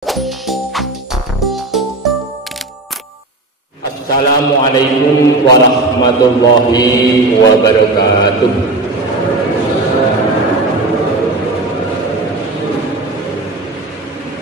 Assalamualaikum warahmatullahi wabarakatuh.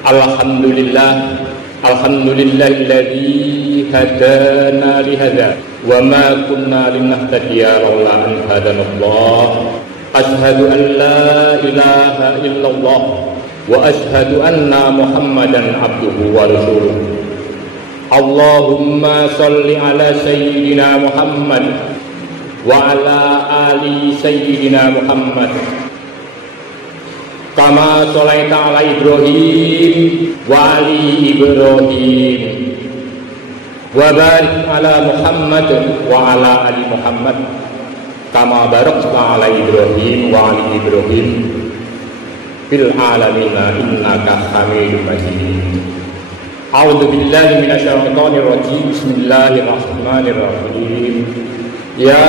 Alhamdulillahilladzi hadana lihadza wa ma kunna linahtadiya laula an hadanallah. Asyhadu an la ilaha illallah wa asyhadu anna Muhammadan abduhu wa rasuluh. Allahumma salli ala sayyidina Muhammad wa ala ali sayyidina Muhammad kama sholaita ala Ibrahim wa ali Ibrahim wa barik ala Muhammad wa ala ali Muhammad kama barakta ala Ibrahim wa ali Ibrahim fil alamin innaka Hamidum Majid. A'udzu billahi minasyaitonir rajim. Bismillahirrahmanirrahim. Ya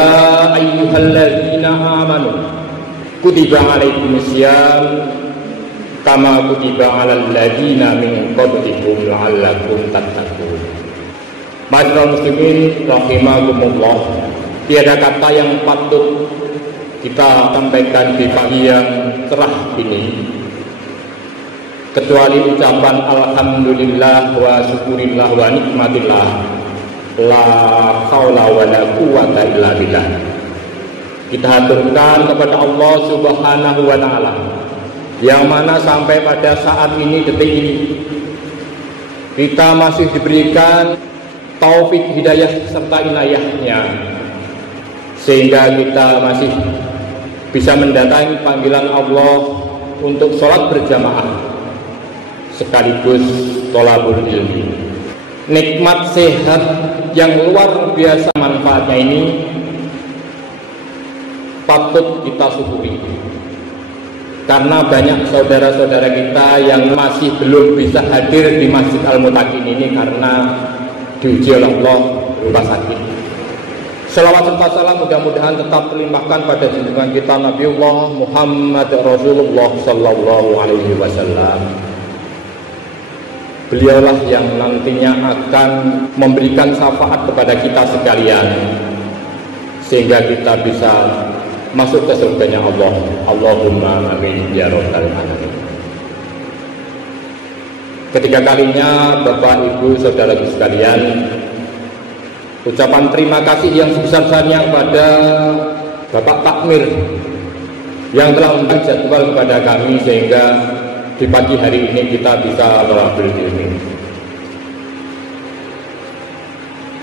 ayyuhalladzina amanu kutiba alaikumusiyam kama kutiba alal ladzina min qablikum la'allakum tattaqun. Ma'asyiral muslimin rahimakumullah. Tiada kata yang patut kita sampaikan di pagi yang cerah ini kecuali ucapan alhamdulillah wa syukurillah wa nikmatillah la haula wa la quwata illa billah. Kita haturkan kepada Allah Subhanahu wa ta'ala yang mana sampai pada saat ini, detik ini, kita masih diberikan taufik hidayah serta inayahnya sehingga kita masih bisa mendatangi panggilan Allah untuk sholat berjamaah sekaligus tholabul ilmi. Nikmat sehat yang luar biasa manfaatnya ini patut kita syukuri, karena banyak saudara-saudara kita yang masih belum bisa hadir di Masjid Al-Muttaqin ini karena diuji oleh Allah berupa sakit. Selawat serta salam mudah-mudahan tetap terlimpahkan pada junjungan kita Nabiullah Muhammad Rasulullah Sallallahu Alaihi Wasallam. Beliaulah yang nantinya akan memberikan syafaat kepada kita sekalian sehingga kita bisa masuk ke surganya Allah. Allahumma amin ya rabbal alamin. Ketiga kalinya Bapak Ibu saudaraku sekalian, ucapan terima kasih yang sebesar-besarnya kepada Bapak Takmir yang telah memberikan jadwal kepada kami sehingga di pagi hari ini kita bisa tholabul ilmi.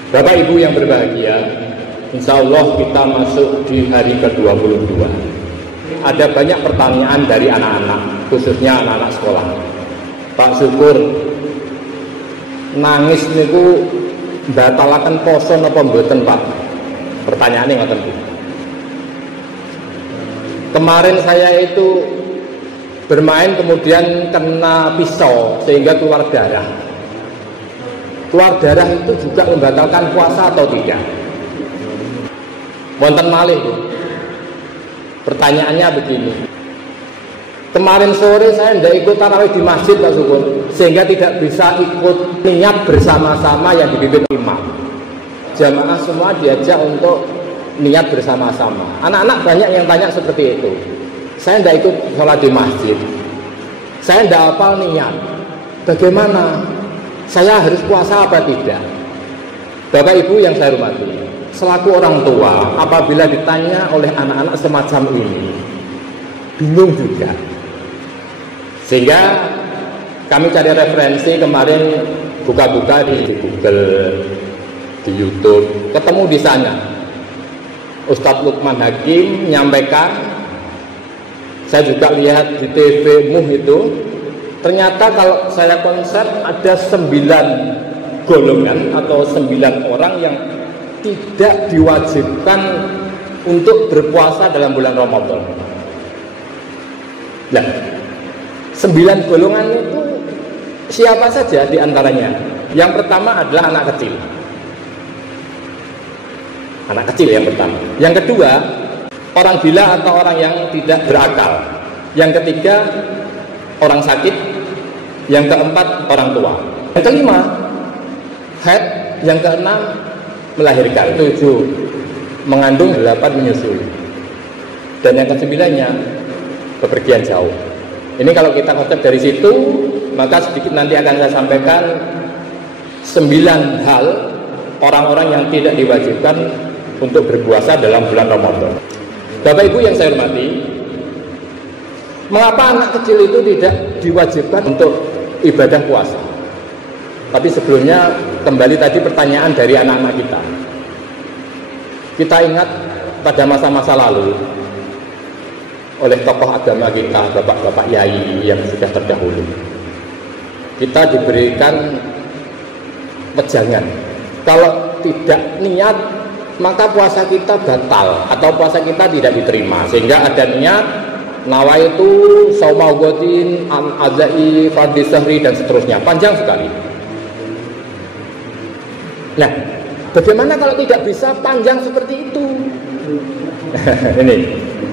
Bapak Ibu yang berbahagia, insya Allah kita masuk di hari ke-22. Ada banyak pertanyaan dari anak-anak, khususnya anak-anak sekolah. Pak Syukur, nangis niku batalaken poso napa mboten, Pak? Pertanyaannya ngoten iki. Kemarin saya itu bermain kemudian kena pisau sehingga keluar darah. Keluar darah itu juga membatalkan puasa atau tidak? Wonten malih, Bu. Pertanyaannya begini. Kemarin sore saya tidak ikut tarawih di masjid, Pak Syukur, sehingga tidak bisa ikut niat bersama-sama yang dipimpin imam. Jamaah semua diajak untuk niat bersama-sama. Anak-anak banyak yang tanya seperti itu. Saya tidak ikut sholat di masjid, saya tidak hafal niat, bagaimana? Saya harus puasa apa tidak? Bapak Ibu yang saya hormati, selaku orang tua, apabila ditanya oleh anak-anak semacam ini, bingung juga. Sehingga kami cari referensi, kemarin buka-buka di Google, di YouTube, ketemu di sana Ustadz Lukman Hakim menyampaikan. Saya juga lihat di TV Muh itu, ternyata kalau saya konsep ada 9 golongan atau 9 orang yang tidak diwajibkan untuk berpuasa dalam bulan Ramadan. Nah, 9 golongan itu siapa saja di antaranya? Yang pertama adalah anak kecil. Anak kecil yang pertama. Yang kedua, orang gila atau orang yang tidak berakal. Yang ketiga, orang sakit. Yang keempat, orang tua. Yang kelima, haid. Yang keenam, melahirkan. 7, mengandung. 8, menyusui. Dan yang kesembilannya, bepergian jauh. Ini kalau kita konsep dari situ, maka sedikit nanti akan saya sampaikan 9 hal orang-orang yang tidak diwajibkan untuk berpuasa dalam bulan Ramadan. Bapak Ibu yang saya hormati, mengapa anak kecil itu tidak diwajibkan untuk ibadah puasa? Tapi sebelumnya kembali tadi pertanyaan dari anak-anak kita. Kita ingat pada masa-masa lalu oleh tokoh agama kita, bapak-bapak yai yang sudah terdahulu, kita diberikan wejangan. Kalau tidak niat, maka puasa kita batal atau puasa kita tidak diterima. Sehingga ada niat, nawaitu shauma ghadin an azai fardhi sahri dan seterusnya, panjang sekali. Nah, bagaimana kalau tidak bisa panjang seperti itu? Ini.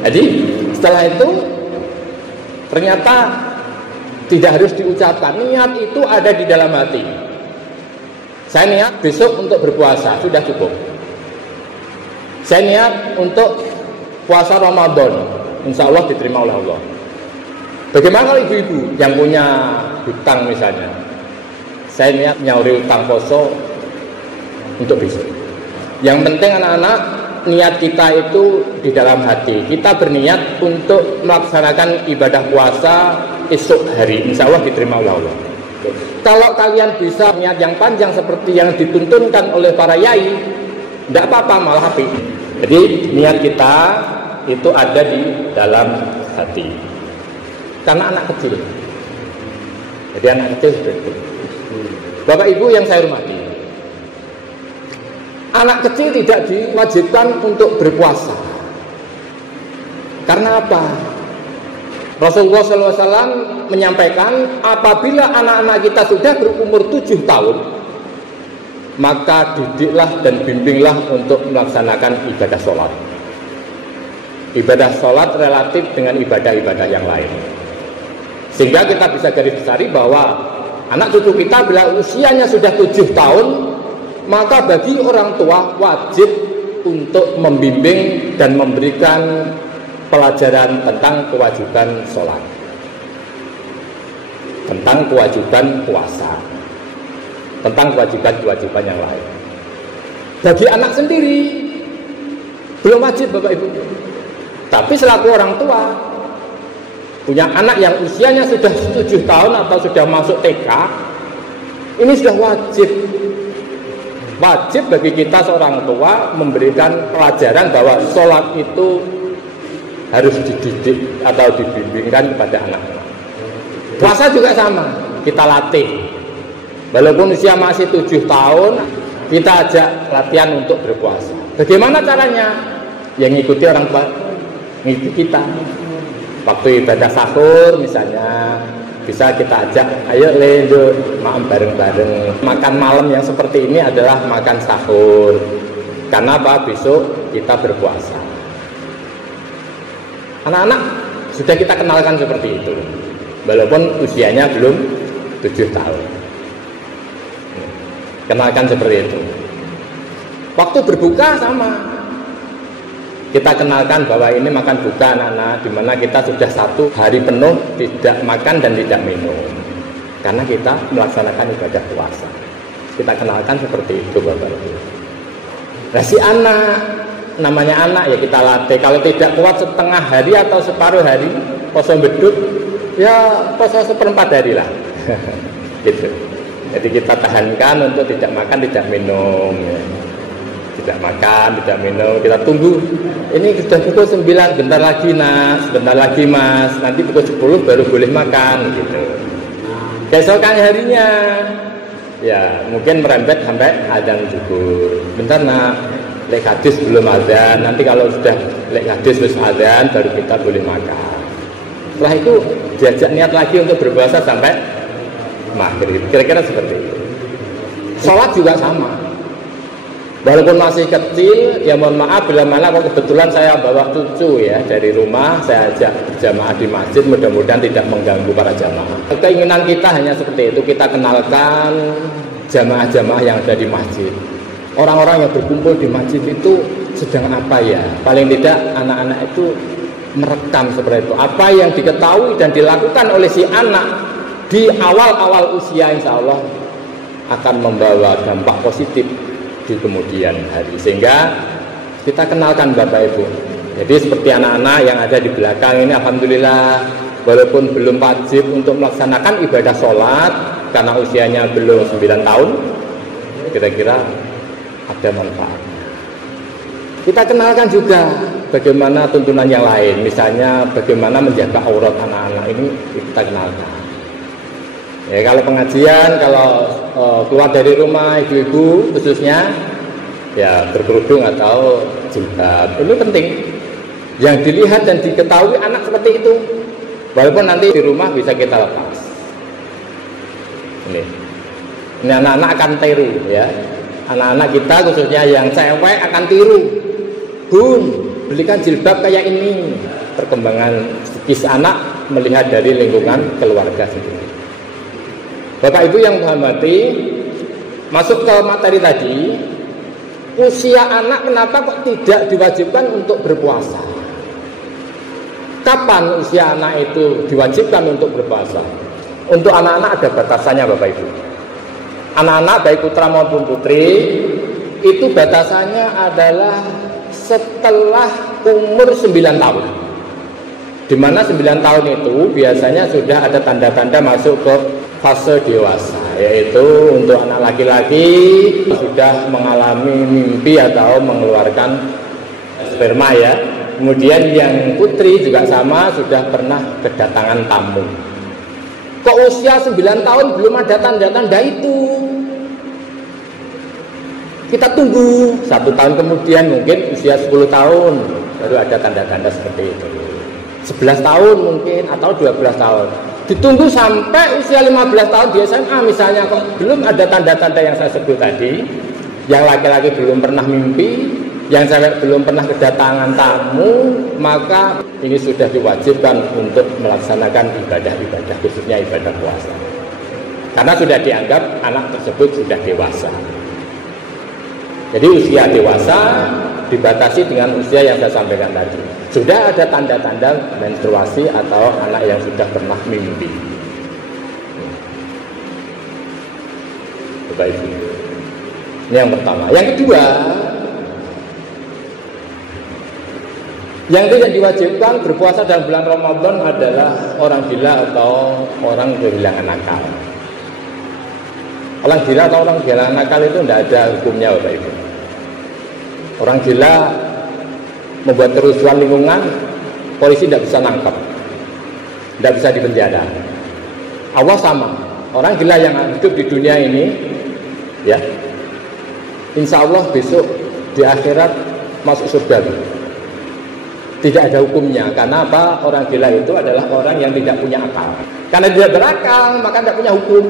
Jadi setelah itu ternyata tidak harus diucapkan. Niat itu ada di dalam hati. Saya niat besok untuk berpuasa, sudah cukup. Saya niat untuk puasa Ramadan, insya Allah diterima oleh Allah. Bagaimana kalau ibu-ibu yang punya hutang misalnya? Saya niat nyauri hutang poso untuk besok. Yang penting anak-anak, niat kita itu di dalam hati. Kita berniat untuk melaksanakan ibadah puasa esok hari, insya Allah diterima oleh Allah. Kalau kalian bisa niat yang panjang seperti yang dituntunkan oleh para yai, tidak apa-apa, malah api. Jadi niat kita itu ada di dalam hati. Karena anak kecil. Jadi anak kecil seperti itu. Bapak Ibu yang saya hormati, anak kecil tidak diwajibkan untuk berpuasa. Karena apa? Rasulullah SAW menyampaikan, apabila anak-anak kita sudah berumur 7 tahun, maka didiklah dan bimbinglah untuk melaksanakan ibadah sholat. Ibadah sholat relatif dengan ibadah-ibadah yang lain. Sehingga kita bisa garis besari bahwa anak cucu kita bila usianya sudah 7 tahun, maka bagi orang tua wajib untuk membimbing dan memberikan pelajaran tentang kewajiban sholat, tentang kewajiban puasa, tentang kewajiban-kewajiban yang lain. Bagi anak sendiri belum wajib Bapak Ibu. Tapi selaku orang tua punya anak yang usianya sudah 7 tahun atau sudah masuk TK, ini sudah wajib. Wajib bagi kita seorang tua memberikan pelajaran bahwa sholat itu harus dididik atau dibimbingkan kepada anak-anak. Puasa juga sama, kita latih. Walaupun usia masih 7 tahun, kita ajak latihan untuk berpuasa. Bagaimana caranya? Yang ngikuti orang tua, ngikuti kita. Waktu ibadah sahur misalnya, bisa kita ajak, ayo lanjut makan bareng-bareng. Makan malam yang seperti ini adalah makan sahur. Karena apa? Besok kita berpuasa. Anak-anak sudah kita kenalkan seperti itu, walaupun usianya belum 7 tahun. Kenalkan seperti itu. Waktu berbuka sama, kita kenalkan bahwa ini makan buka anak-anak, dimana kita sudah 1 hari penuh tidak makan dan tidak minum, karena kita melaksanakan ibadah puasa. Kita kenalkan seperti itu Bapak Ibu. Nah, si anak, namanya anak ya kita latih. Kalau tidak kuat setengah hari atau separuh hari poso beduk, ya poso 1/4 hari lah. Gitu. Jadi kita tahankan untuk tidak makan, tidak minum ya. Tidak makan, tidak minum, kita tunggu. Ini sudah pukul 9, bentar lagi Nak, sebentar lagi Mas, nanti pukul 10 baru boleh makan gitu. Keesokan harinya ya mungkin merembet sampai adzan zuhur. Bentar Nak, lek hadis belum adzan, nanti kalau sudah lek hadis wis adzan baru kita boleh makan. Setelah itu diajak niat lagi untuk berpuasa sampai maghrib. Kira-kira seperti itu. Sholat juga sama. Walaupun masih kecil, ya mohon maaf bila mana kalau kebetulan saya bawa cucu ya dari rumah, saya ajak berjamaah di masjid, mudah-mudahan tidak mengganggu para jamaah. Keinginan kita hanya seperti itu, kita kenalkan jamaah-jamaah yang ada di masjid. Orang-orang yang berkumpul di masjid itu sedang apa ya? Paling tidak anak-anak itu merekam seperti itu. Apa yang diketahui dan dilakukan oleh si anak di awal-awal usia, insya Allah akan membawa dampak positif di kemudian hari, sehingga kita kenalkan Bapak Ibu. Jadi seperti anak-anak yang ada di belakang ini, alhamdulillah walaupun belum wajib untuk melaksanakan ibadah sholat karena usianya belum 9 tahun, kira-kira ada manfaatnya. Kita kenalkan juga bagaimana tuntunan yang lain, misalnya bagaimana menjaga aurat anak-anak ini kita kenalkan. Ya, kalau pengajian, kalau keluar dari rumah ibu-ibu khususnya ya berkerudung atau jilbab, ini penting. Yang dilihat dan diketahui anak seperti itu, walaupun nanti di rumah bisa kita lepas. Ini anak-anak akan tiru ya. Anak-anak kita khususnya yang cewek akan tiru. Bun, belikan jilbab kayak ini. Perkembangan psikis anak melihat dari lingkungan keluarga sendiri. Bapak Ibu yang menghormati, masuk ke materi tadi, usia anak kenapa kok tidak diwajibkan untuk berpuasa? Kapan usia anak itu diwajibkan untuk berpuasa? Untuk anak-anak ada batasannya Bapak Ibu. Anak-anak baik putra maupun putri itu batasannya adalah setelah umur 9 tahun. Di mana 9 tahun itu biasanya sudah ada tanda-tanda masuk ke fase dewasa, yaitu untuk anak laki-laki sudah mengalami mimpi atau mengeluarkan sperma ya. Kemudian yang putri juga sama, sudah pernah kedatangan tamu. Kok usia 9 tahun belum ada tanda-tanda itu? Kita tunggu 1 tahun kemudian, mungkin usia 10 tahun baru ada tanda-tanda seperti itu. 11 tahun mungkin atau 12 tahun. Ditunggu sampai usia 15 tahun di SMA misalnya, kok belum ada tanda-tanda yang saya sebut tadi. Yang laki-laki belum pernah mimpi, yang cewek belum pernah kedatangan tamu, maka ini sudah diwajibkan untuk melaksanakan ibadah-ibadah, khususnya ibadah puasa. Karena sudah dianggap anak tersebut sudah dewasa. Jadi usia dewasa dibatasi dengan usia yang saya sampaikan tadi. Sudah ada tanda-tanda menstruasi atau anak yang sudah pernah mimpi. Baik. Ini yang pertama. Yang kedua, yang tidak diwajibkan berpuasa dalam bulan Ramadan adalah orang gila atau orang kehilangan akal. Orang gila atau orang kehilangan akal itu tidak ada hukumnya Bapak Ibu. Orang gila membuat kerusuhan lingkungan, polisi tidak bisa nangkap, tidak bisa dipenjara. Allah sama, orang gila yang hidup di dunia ini, ya, insya Allah besok di akhirat masuk surga. Tidak ada hukumnya, karena apa? Orang gila itu adalah orang yang tidak punya akal. Karena dia berakal, maka tidak punya hukum.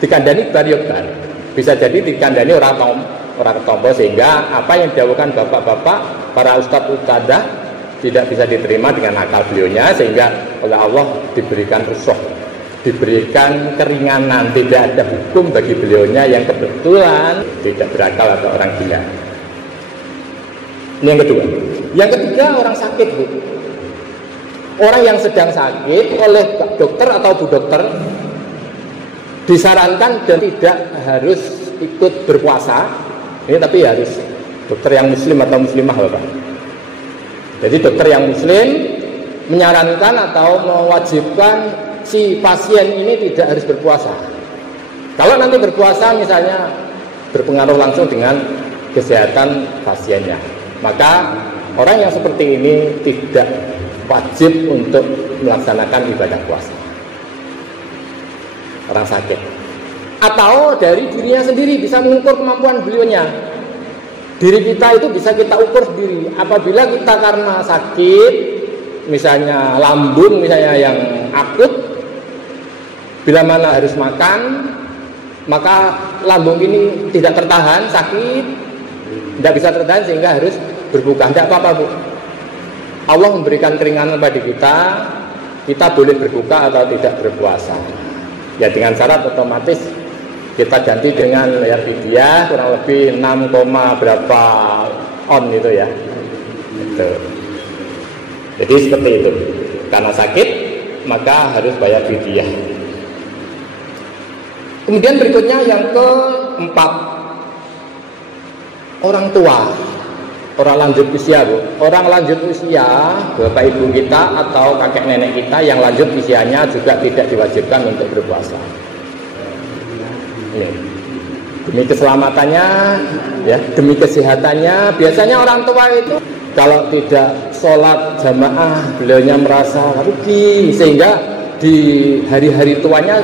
Dikandani bariokban, bisa jadi dikandani orang ketompo, sehingga apa yang dilakukan bapak-bapak, para ustadz-ustadzah tidak bisa diterima dengan akal beliaunya, sehingga oleh Allah diberikan rusuh, diberikan keringanan, tidak ada hukum bagi beliaunya yang kebetulan tidak berakal atau orang gila. Ini yang kedua. Yang ketiga, orang sakit, Bu. Orang yang sedang sakit oleh dokter atau bu dokter disarankan dan tidak harus ikut berpuasa. Ini tapi harus dokter yang muslim atau muslimah, Bapak. Jadi dokter yang muslim menyarankan atau mewajibkan si pasien ini tidak harus berpuasa. Kalau nanti berpuasa misalnya berpengaruh langsung dengan kesehatan pasiennya, maka orang yang seperti ini tidak wajib untuk melaksanakan ibadah puasa. Orang sakit. Atau dari dirinya sendiri bisa mengukur kemampuan beliaunya. Diri kita itu bisa kita ukur sendiri. Apabila kita karena sakit, misalnya lambung misalnya yang akut, bila mana harus makan, maka lambung ini tidak tertahan, sakit, Tidak bisa tertahan sehingga harus berbuka. Tidak apa-apa Bu. Allah memberikan keringanan pada kita boleh berbuka atau tidak berpuasa. Ya dengan syarat otomatis kita ganti dengan ya fidyah kurang lebih 6, berapa on itu ya. Itu. Jadi seperti itu. Karena sakit maka harus bayar fidyah. Kemudian berikutnya yang keempat, orang tua, orang lanjut usia Bu. Orang lanjut usia, bapak ibu kita atau kakek nenek kita yang lanjut usianya juga tidak diwajibkan untuk berpuasa. Ini. Demi keselamatannya, ya, demi kesehatannya. Biasanya orang tua itu kalau tidak sholat jamaah, beliaunya merasa rugi sehingga di hari-hari tuanya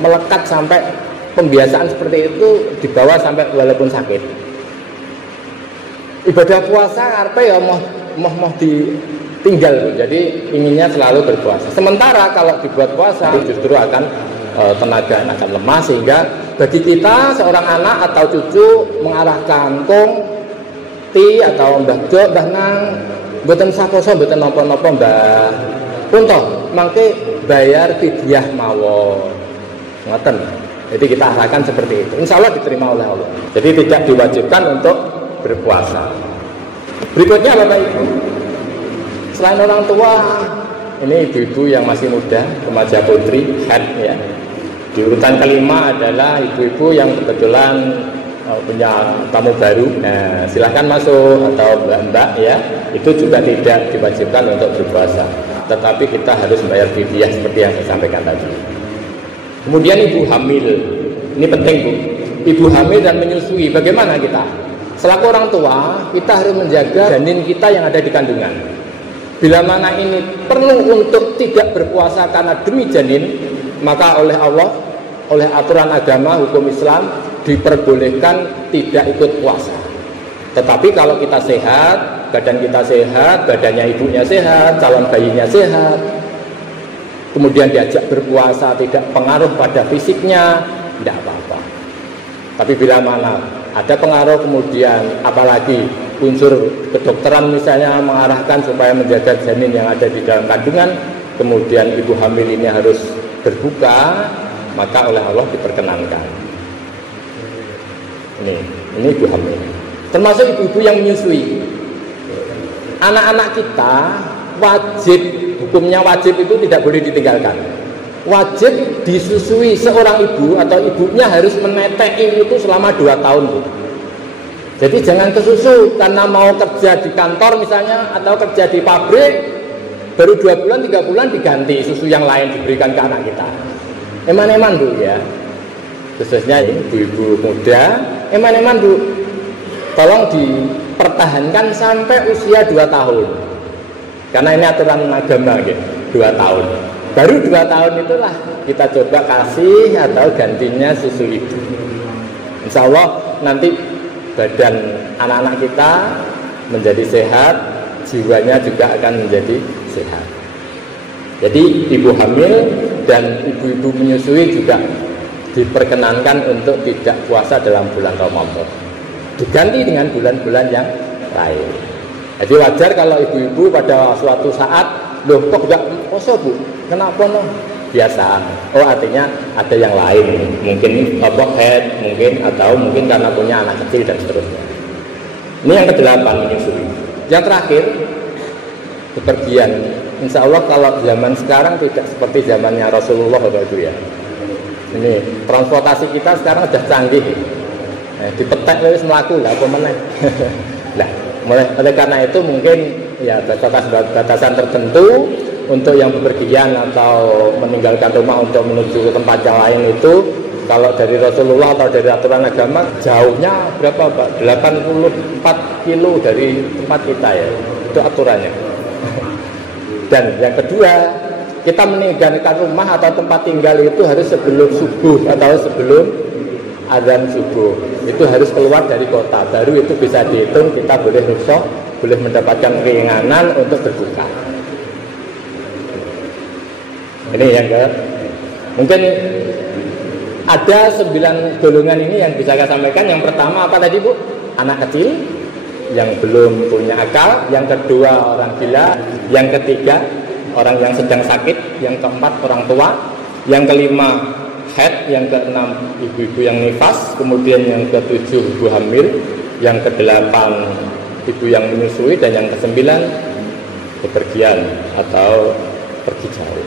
melekat sampai pembiasaan seperti itu dibawa sampai walaupun sakit. Ibadah puasa artinya ya mau ditinggal, jadi inginnya selalu berpuasa. Sementara kalau dibuat puasa justru akan tenaga akan lemah sehingga bagi kita seorang anak atau cucu mengarahkan kong ti atau mbah jo mbah nang mboten saposo mboten napa-napa mbah punto mangke bayar fidyah mawon. Ngoten. Jadi kita arahkan seperti itu. Insya Allah diterima oleh Allah. Jadi tidak diwajibkan untuk berpuasa. Berikutnya Bapak Ibu, selain orang tua, ini ibu-ibu yang masih muda, remaja putri, head ya. Di urutan kelima adalah ibu-ibu yang kebetulan punya tamu baru. Nah, silahkan masuk atau mbak-mbak ya. Itu juga tidak diwajibkan untuk berpuasa. Tetapi kita harus bayar fidyah seperti yang saya sampaikan tadi. Kemudian ibu hamil, ini penting Bu. Ibu hamil dan menyusui, bagaimana kita? Selaku orang tua, kita harus menjaga janin kita yang ada di kandungan. Bila mana ini perlu untuk tidak berpuasa karena demi janin, maka oleh Allah, oleh aturan agama, hukum Islam, diperbolehkan tidak ikut puasa. Tetapi kalau kita sehat, badan kita sehat, badannya ibunya sehat, calon bayinya sehat, kemudian diajak berpuasa tidak pengaruh pada fisiknya, tidak apa-apa. Tapi bila mana ada pengaruh kemudian apalagi unsur kedokteran misalnya mengarahkan supaya menjaga janin yang ada di dalam kandungan, kemudian ibu hamil ini harus berbuka, maka oleh Allah diperkenankan. Ini ibu hamil. Termasuk ibu-ibu yang menyusui. Anak-anak kita wajib, hukumnya wajib itu tidak boleh ditinggalkan. Wajib disusui seorang ibu atau ibunya harus meneteki itu selama 2 tahun Bu. Jadi jangan kesusu karena mau kerja di kantor misalnya atau kerja di pabrik, baru 2 bulan 3 bulan diganti susu yang lain diberikan ke anak kita. Eman-eman Bu ya. Khususnya ibu-ibu muda, eman-eman Bu. Tolong dipertahankan sampai usia 2 tahun. Karena ini aturan agama gitu, 2 tahun. Baru 2 tahun itulah kita coba kasih atau gantinya susu ibu. Insya Allah nanti badan anak-anak kita menjadi sehat, jiwanya juga akan menjadi sehat. Jadi ibu hamil dan ibu-ibu menyusui juga diperkenankan untuk tidak puasa dalam bulan Ramadan. Diganti dengan bulan-bulan yang lain. Jadi wajar kalau ibu-ibu pada suatu saat, loh kok enggak puasa Bu? Kenapa no? Biasa. Oh artinya ada yang lain. Mungkin head, mungkin atau mungkin karena punya anak kecil dan seterusnya. Ini yang ke-8 menyusui. Yang terakhir bepergian. Insya Allah kalau zaman sekarang tidak seperti zamannya Rasulullah Bapak Ibu ya. Ini transportasi kita sekarang sudah canggih. Dipetek wis mlaku lah apa meneh. Nah, oleh karena itu mungkin ya batasan tertentu untuk yang bepergian atau meninggalkan rumah untuk menuju ke tempat yang lain itu kalau dari Rasulullah atau dari aturan agama jauhnya berapa Pak? 84 kilo dari tempat kita ya. Itu aturannya. Dan yang kedua, kita meninggalkan rumah atau tempat tinggal itu harus sebelum subuh atau sebelum azan subuh. Itu harus keluar dari kota. Baru itu bisa dihitung kita boleh rukhsah, boleh mendapatkan keringanan untuk berbuka. Ini yang ke mungkin ada 9 golongan ini yang bisa saya sampaikan. Yang pertama apa tadi Bu? anak kecil yang belum punya akal, yang kedua orang gila, yang ketiga orang yang sedang sakit, yang keempat orang tua, yang kelima haid, yang keenam ibu-ibu yang nifas, kemudian yang ketujuh ibu hamil, yang kedelapan ibu yang menyusui, dan yang kesembilan bepergian atau pergi jauh.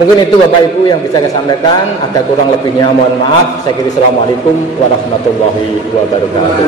Mungkin itu Bapak Ibu yang bisa saya sampaikan. Ada kurang lebihnya mohon maaf. Saya kira Assalamualaikum warahmatullahi wabarakatuh.